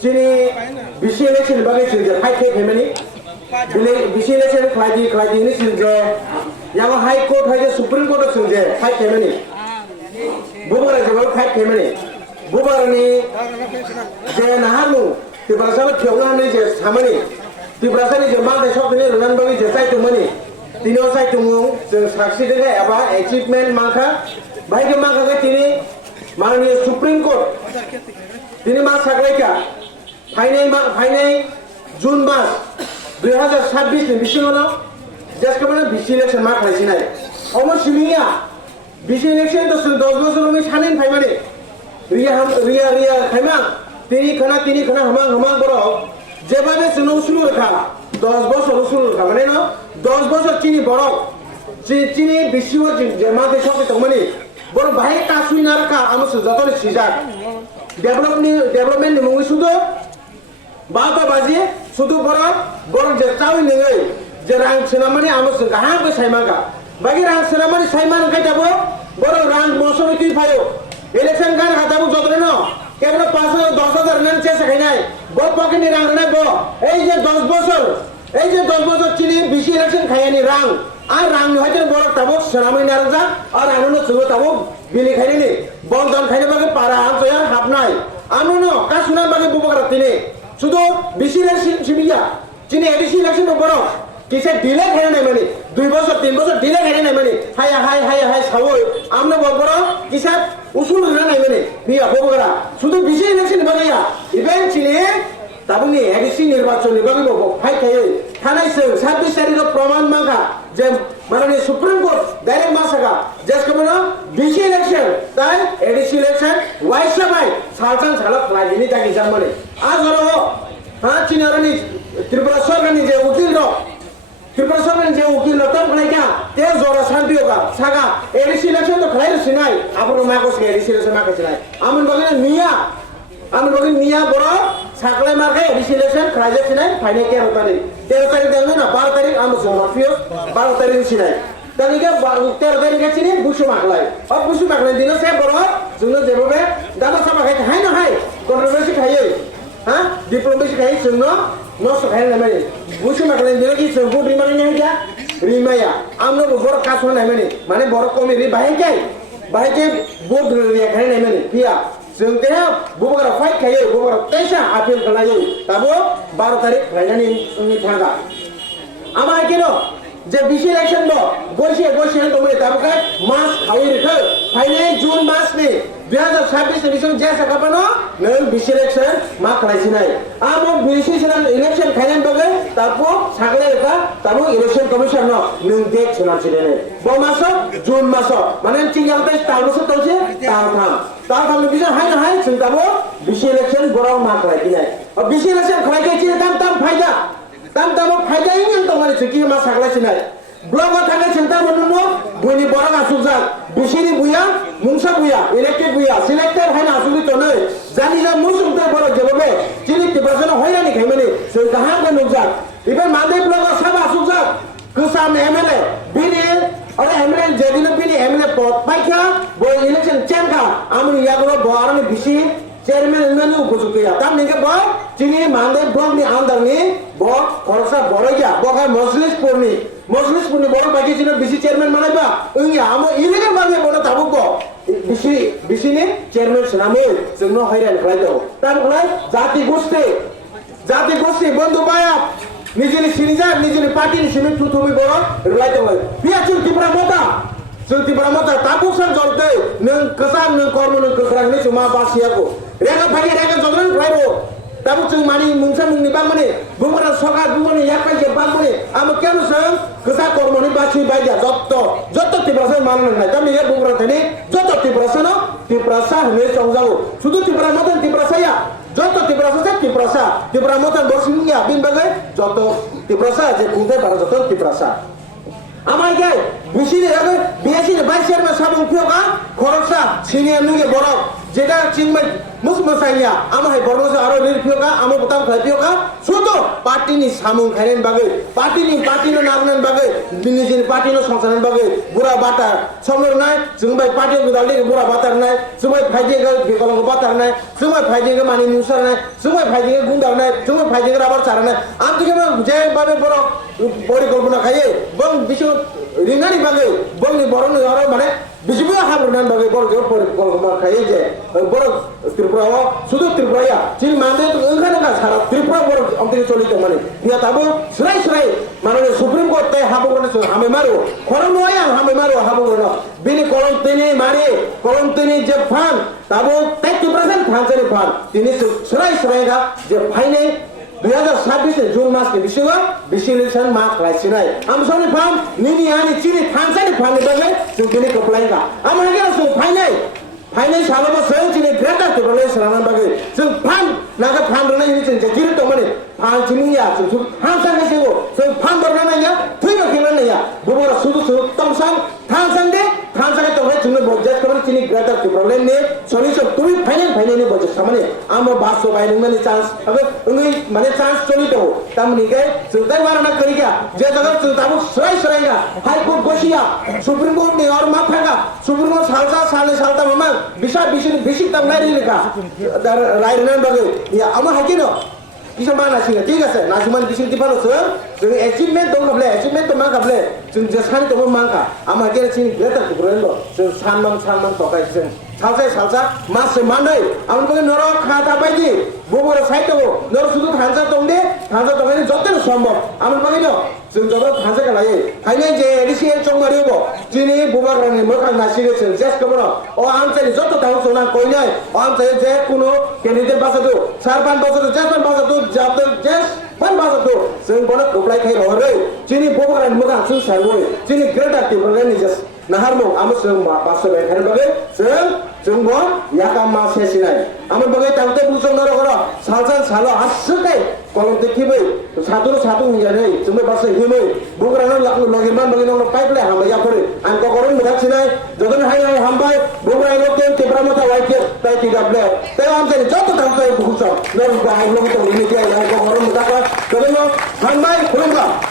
chini bisi election bagi sinje high court hemani bile bisi election khlai ni sinje yang high court hai supreme court sinje high hemani bubara je high hemani bubara ni je nahamu ti barasa khewna ni je samani ti barasa ni je ma de sok ni ranan bagi je sai tu mani tino sai tu mu je saksi de aba achievement maka bhai ke maka ke tini माननीय supreme court তিনি মাস সাকলাইকা ফাইনাই June mass 2026 ni bisingono just kamana bisi election ma khlaisinaय omo simiya bisi election to 10 বছর আমি Saanen ফাইমানে Riya Khaimah তিনি খানা হামাং বড় যেভাবে শুনো শুরু রাখা 10 বছর শুরু রাখা মানে না 10 বছর চিনি বড় চিনি বিশ্বর যে মাতে সবে তমানি বড় ভাই কাসুই না রাখা আমার যতনে সিজাক ডেভেলপমেন্ট ni mungwi sudo বাবা বাজিয়ে শুধু বড় যে চাউই নই যে রাং সেনামানি আমার গাহাং বে সাইমাগা বাকি রাং সেনামানি সাইমান কাই যাবো বড় রাং মৌসুমে তুই ফায়ো ইলেকশন গান হাতাবো যতনে ন কেবল 5,000-10,000 নেন চেষ্টা খাই নাই বড় পকে নি রাং নাই ব এই যে 10 বছর চিনি বিসি ইলেকশন খাইনি রাং আর রাং হয়তো বড় তাবো সেনামানি নারজা আর আনন্দ সুগো তাবো বিলি খাইনি বলদান খাইনে বাকি পারা আন তৈয়ার হাবনাই আনন্দ কাসুনার বাকি বুবকরা তিনি শুধু বিসি ইলেকশন সিমিয়া চিনি এডিসি ইলেকশন বড় কিসে ডিলে খাই নাই মানে 2 বছর 3 বছর ডিলে খাই নাই মানে হাই সাবই আমরা বড় কিসে উসুল নাই মানে বিয়া বুবকরা শুধু বিসি ইলেকশন বাকিয়া ইভেন্ট চিনি তাবুনি এডিসি নির্বাচন বাকি বব ফাই খাই থানাই 26 তারিখ প্রমাণ মাখা যে মাননীয় সুপ্রিম কোর্ট ডাইরেক্ট মাসাগা জাস্ট কমনো বিসি ইলেকশন তাই এডিসি ইলেকশন ওয়াইসা ভাই সালসান সালক রাজনীতি তাকি জামনে আজ হলো হ্যাঁ চিনারনি ত্রিপুরা সরকারনি যে উকিল র ত্রিপুরা সরকারনি যে উকিল র তম খাইকা তে জরা শান্তি হোগা সাগা এডিসি ইলেকশন তো খাইর সিনাই আপন মাকস এডিসি ইলেকশন মাকস সিনাই আমন বগিন মিয়া বড় সাকলাই মার্কে এডিসি ইলেকশন খাইজে সিনাই ফাইনে 13 তারিখ দেন না 12 তারিখ আমো জমাফিও 12 তারিখ সিনাই তানিকে 13 তারিখে চিনি বুসু মাকলাই বুসু মাকলাই দিন সে বড় जोंनो जेबोबे दाबा साबा खाय हाय ना हाय कन्ट्रोभार्सि खायो हा डिप्लोमेसि खायो जोंनो नस खाय ना माने बुसु माकलाई दिनो कि जों बुद्रि माने हायगा रिमाया आमनो बर कासो नाय माने बर कमिरि बाहायके बुद्रि रिया खाय नाय माने पिया जों तेहा बुबरा फाइट खायो बुबरा तेसा आपिल खालायो दाबो 12 तारिख रायनानि उनि थांगा आमा केनो যে বিসি ইলেকশন ব বসে তোমরে তাবকা মাস খাই রেখে ফাইনাল জুন মাস নে 2026 এডিশন যে সাকাপানো নন বিসি ইলেকশন মা খাইছি নাই আমো বিসি ইলেকশন খাইনান বগে তারপর সাগলে রেখা তাবো ইলেকশন কমিশন ন নং ডেট শোনাছিলেন ব মাস জুন মাস মানে চিংয়ালতে তালবস তছে তাম বিসি হাই না হাই চিন্তাবো বিসি ইলেকশন বড় মা খাইছি নাই বিসি ইলেকশন খাইকে চিনে তাম ফাইদা tam फायदा yang tongani ceki ma sakla sinai blog thanga cinta monuno buni borang asujak bisini buya mungsa buya elected buya selected haina asuli tonai jani ja musum te boro jebobe chini tibasono hoirani khaimani se gahan ga nujak iben mande blog sab asujak kusam mla bini ore mla jedino bini mla pot paika bo election chenka amuni yagro boarani bisi chairman নানু উপযুক্ত তাম নিকে ব চিনি মানদে ব্লগনি আন্দারনি ব খরচা বড়ইয়া বগা মজলিস পড়নি বড় বাকি ছিল বিসি চেয়ারম্যান মানাইবা ওই আমো ইলেগেল ভাবে বড় তাবুক বিসিনি চেয়ারম্যান সনামে जोंनो হয়রান খাই দাও তার ফলে জাতি গোষ্ঠী বন্ধু বায়া নিজের সিনিজা নিজের পার্টির সিমি থুথুমি বড় রলাইতে হয় বিয়া চুল ত্রিপুরা মতা তাবুকসান জলতে নং কসান নং কর্ম নং কসরাংনি সুমা বাসিয়াকো रेगा फागे रेगा जगरन फायरो ताबु जों मानि मुंसा मुंनि बां माने बुमरा सरकार बुमनि यापाय जे बां माने आम केनो जों गोसा कर्मनि बासि बायजा जत्त तिब्रासा मानन नाय तामि हे बुमरा थानि जत्त तिब्रासा हने संजागो सुदु तिब्रा मतन तिब्रासाया जत्त तिब्रा मतन बसिनिया बिन बागे जत्त तिब्रासा जे खुंदे बारा जत्त तिब्रासा আমার কে বিসিনি আগে বিএসসি ভাইস চেয়ারম্যান সাবং ফিওকা খরচা সিনিয়র নুগে বড় যেটা চিংমাই musmusanya ama hai borno se aro rir pioka ama butam khai pioka sudo party ni samung khainen bagai party no nagnan bagai binijin party no songsanan bagai bura batar somor nai jungbai party ko dalde bura batar nai jungbai phaije ga bikolong batar nai jungbai phaije ga mani nusar nai jungbai phaije ga gundar nai jungbai phaije ga rabar chara nai amtike ma je babe boro পরিকল্পনা খাইয়ে বং বিশু রিঙ্গানি বাগে বংনি বড় নর মানে বিজুবু হাবরনান বাগে বড় জোর পরিকল্পনা খাইয়ে যে বড় ত্রিপুরা শুধু ত্রিপুরা চিন মানে তো ওখানে না সারা ত্রিপুরা বড় অন্তরে চলিত মানে ইয়া তাবো সরাই মানে সুপ্রিম কোর্ট তাই হাবো করে হামে মারো খরম নয় হামে মারো হাবো না বিনি কলম তিনি যে ফান তাবো 30% ফানসের ফান তিনি সরাই গা যে ফাইনে 2026 জুন মাসকে বিশিলেশন মার্ক রাইছিনাই আমি সনি ফাম নিনি আনি চিনি থানসানি ফামনি বাগে जों दिनै कप्लाइगा आमर गेला जों फाइनाल सालाबा जों चिनि ग्रेटार टोटले सरानान बागे जों फान नागा फान रनाय नि जों जिरि दं माने फान चिनिया जों हांसा गेसेगो जों फान बरनाया थैबा खेलनाया बबरा सुदु तमसां थांसांदे थांसांगे तंगाय जोंनो बजेट कमन चिनि ग्रेटार टोटले ने सलिउशन तुइ फाइनाल नि बजेट सामाने आमो बासो बायनो माने चान्स अब ओंगै माने चान्स चलि दो तामनि गाय जों ताइ मारना करिगा जे जगह जों ताबो सराइगा हाई कोर्ट गसिया सुप्रीम कोर्ट नि और माफागा सुप्रीम कोर्ट सालता मामा बिसि तामनाय रिलेका रायरनान बागे या आमा हाकिनो किसा माना सिगा ठीक আছে নাজমান বিসিং টিপানো जों अचिभमेन्ट दं नब्ले अचिभमेन्ट मा गाबले जों जेसानि दं मांका आमा गेल सिनि ग्रेटार टुब्रेलो जों सानमान तकाय जों सालसा मासे मानै आमन बगे नर खाता बायदि बबर साइड दं नर सुदु थांजा दंदे थांजा दंनि जतन सम्भव आमन बगे न जों जब थांजा गालाय फाइनाल जे एडिसिएल चंगारिबो दिनै बबारनि मोखां नासिगे जों जेस कबर अ आमसानि जत दाउ सोना कइनाय आमसाय जे कुनो कैंडिडेट बासादो सारपान बासादो जेसपान बासादो जाबदो जेस pan bahasa tu, seng bonak apply kai orang, cini bobaran muka seng sarwoi, cini great active ni jas nahar mo, amat seng bahasa baik hari bagai, seng bo, ya kam masih sinai, amat bagai tahu tu busuk nara kora, salo asai, kalau dekhi satu menjadi, cuma bahasa himai, bobaran lagiman bagi orang pipe le, hamba ya kore, angka koron muka sinai, jodoh hai hambai, bobaran lokal tebra mata wajib, tai tidak boleh, tapi amsa ni jatuh tahu tu busuk, nara bahaya lokal ini dia, angka koron muka Kalau hambai, kurang